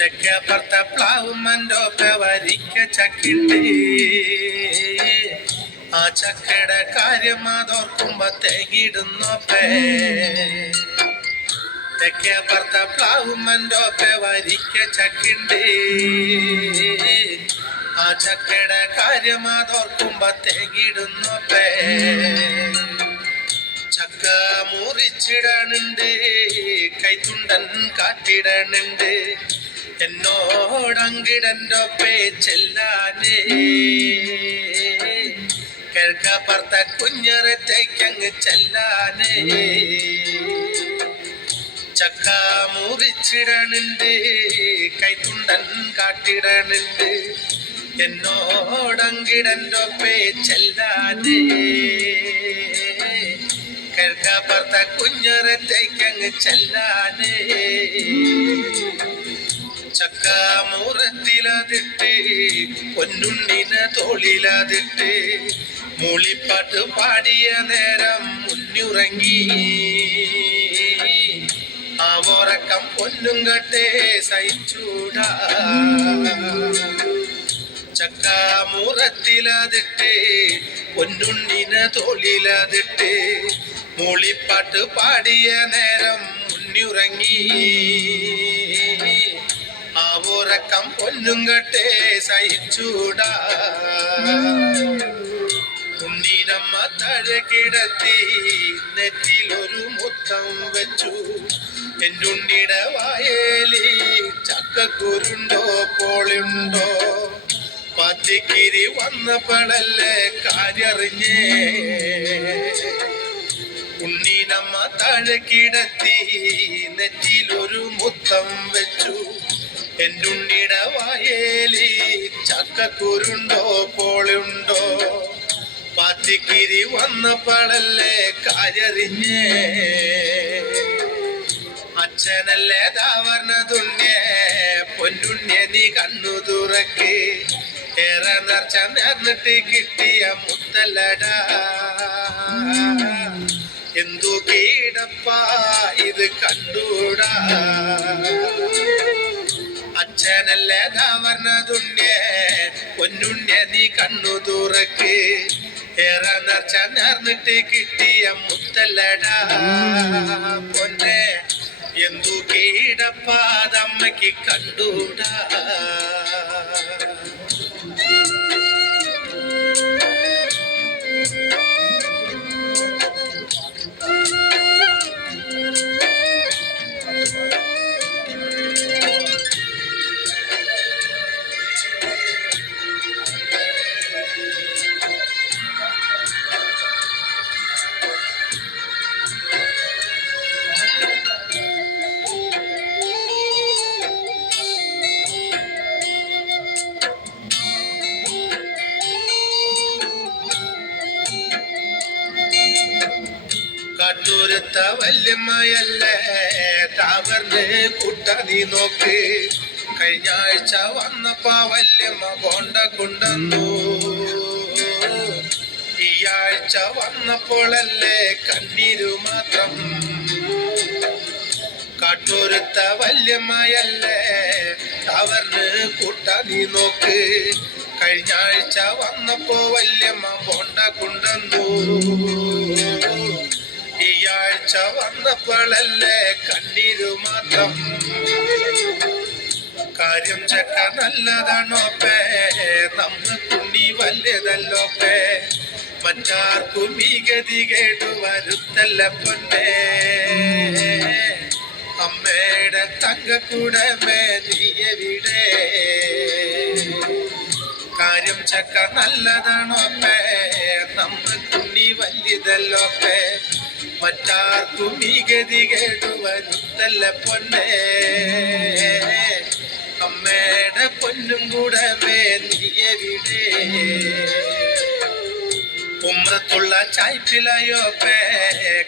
തെക്കേപ്പുറത്തെ പ്ലാവുമ്മൻ്റെ വരിക്ക ചക്കിണ്ട്. ആ ചക്കയുടെ കാര്യം അതോർക്കുമ്പോ തേങ്ങിടുന്നോപ്പേ. തെക്കേപ്പുറത്തെ പ്ലാവുമ്മൻ്റെ വരിക്ക ചക്കിണ്ട്. ആ ചക്കയുടെ കാര്യം അതോർക്കുമ്പോ തേങ്ങിടുന്നോപ്പേ. ചക്ക മുറിച്ചിടണുണ്ട്, കൈത്തുണ്ടൻ കാട്ടിടണുണ്ട്. എന്നോടങ്കിടൻ്റെ ഒപ്പേ ചെല്ലാനേ. കിഴക്കപ്പുറത്തെ കുഞ്ഞറത്തേക്കങ്ങ് ചെല്ലാനേ. ചക്ക മുറിച്ചിടണുണ്ട്, കൈത്തുണ്ടൻ കാട്ടിടണുണ്ട്. എന്നോടങ്കിടൻ്റെ ഒപ്പേ ചെല്ലാനേ. കിഴക്കപ്പുറത്തെ കുഞ്ഞറത്തേക്കങ്ങ് ചെല്ലാനേ. ചക്ക മൂറത്തിലതിട്ട് പൊന്നുണ്ണിനെ തോളിലതിട്ട് മൂളിപ്പാട്ട് പാടിയ നേരം മുന്നുറങ്ങി. ആ ഉറക്കം പൊന്നും കട്ടേ സഹിച്ചൂടാ. ചക്ക മൂറത്തിലതിട്ട് പൊന്നുണ്ണിനെ തോളിലതിട്ട് മൂളിപ്പാട്ട് പാടിയ നേരം മുന്നുറങ്ങി. ആ ഉറക്കം പൊന്നും കട്ടേ സഹിച്ചൂടാ. ഉണ്ണീനമ്മ താഴെ കിടത്തി നെറ്റിലൊരു മുത്തം വെച്ചു. എന്നുണ്ണിയുടെ വായേലി ചക്കക്കുരുണ്ടോ പോളുണ്ടോ. പത്തിക്കിരി വന്നപ്പോഴല്ലേ കാര്യറിഞ്ഞേ. ഉണ്ണീനമ്മ താഴെ കിടത്തി നെറ്റിലൊരു മുത്തം വെച്ചു. എന്നുണ്ണിയുടെ വായേലി ചക്കക്കുരുണ്ടോ പോളുണ്ടോ. പാത്തിക്കിരി വന്നപ്പോഴല്ലേ കാര്യറിഞ്ഞേ. അച്ഛനല്ലേ താവർണതുണ്യേ പൊന്നുണ്യ നീ കണ്ണു തുറക്ക്. ഏറെ നേർച്ച നേർന്നിട്ട് കിട്ടിയ മുത്തല്ലടാ. എന്തു കീടപ്പാ ഇത് കണ്ടൂടാ. അച്ഛനല്ലേ താവർണതുണ്യേ പൊന്നുണ്യ നീ കണ്ണു തുറക്ക്. ഏറെ നേർച്ച നേർന്നിട്ട് കിട്ടിയ മുത്തല്ലടാ പൊന്നെ. എന്തു കീടപ്പാതമ്മയ്ക്ക് കണ്ടൂടാ. കണ്ണൂരത്ത വല്യമ്മയല്ലേ താവർന്ന് കുട്ട നീ നോക്ക്. കഴിഞ്ഞ ആഴ്ച വന്നപ്പോ വല്യമ്മ ബോണ്ട കൊണ്ടു. ഈ ആഴ്ച വന്നപ്പോഴല്ലേ കണ്ണീരു മാത്രം. കണ്ണൂരത്ത വല്യമ്മയല്ലേ താവർന്ന് കുട്ട നീ നോക്ക്. കഴിഞ്ഞ ആഴ്ച വന്നപ്പോ വല്യമ്മ ബോണ്ട കൊണ്ടു. ഈ ആഴ്ച വന്നപ്പോഴല്ലേ കണ്ണീരു മാത്രം. കാര്യം ചക്ക നല്ലതാണോപ്പേ, നമ്മക്കുണ്ണി വല്യതല്ലോപ്പേ. മറ്റാർക്കും ഈ ഗതി കേട്ടു വരുത്തല്ല പൊന്നേ. അമ്മയുടെ തങ്കക്കൂടമേ നീയെവിടെ. കാര്യം ചക്ക നല്ലതാണോപ്പേ, നമ്മക്കുണ്ണി വല്യതല്ലോപ്പേ. മറ്റാർക്കും ഈ ഗതി കേട്ടു വരുത്തല്ല പൊന്നേ. അമ്മയുടെ പൊന്നും കൂടമേ നീയെവിടെ. ഉമ്രത്തുള്ള ചായ്പിലയോപ്പേ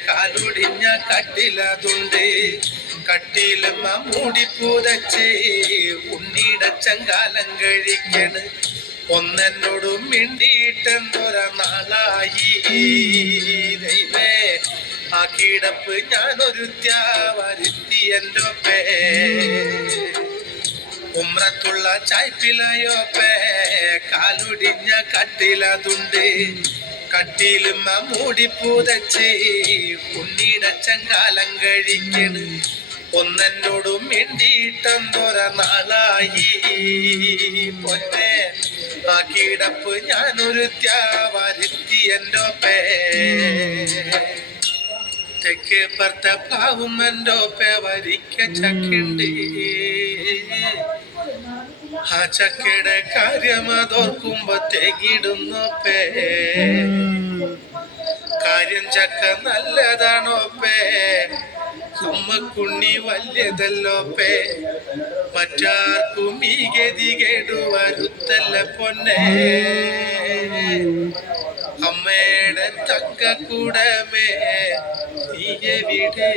കാലൊടിഞ്ഞ കട്ടിലതുണ്ട്. കട്ടിലുമ്മ മൂടി പൂതച്ച് ഉണ്ണിയുടെ ചങ്കാലം കഴിക്കണ്. ഒന്നെന്നോടും മിണ്ടിയിട്ടെന്തൊര നാളായി ദൈവേ. ആ കിടപ്പ് ഞാനൊരു വരുത്തി എൻ്റെ ഒപ്പേ. ഉമ്രത്തുള്ള ചായ്പിലയോപ്പേ കാലൊടിഞ്ഞ കട്ടിലതുണ്ട് കട്ടിയിലും മൂടി പൂതച്ച് ഉണ്ണിടച്ചങ്കാലം കഴിക്കണ് ഒന്നോടും മിണ്ടിയിട്ടെന്തോര നാളായി പൊന്നെ ആ കിടപ്പ് ഞാനൊരു വരുത്തി എൻ്റെ പേ തെക്കേ പറത്ത പ്ലാവും എൻ്റെ പേ വരിക്ക ചക്കുണ്ട് ആ ചക്കയുടെ കാര്യം അതോർക്കുമ്പോ തെകിടുന്നു പേ കാര്യം ചക്ക നല്ലതാണോ പേ ഉമ്മക്കുണ്ണി വല്യതല്ലോ പേ മറ്റാർക്കും ഈ ഗതി കേടുവരുത്തല്ല പൊന്നെ അമ്മയുടെ തക്ക കൂടമേ നീ എവിടെ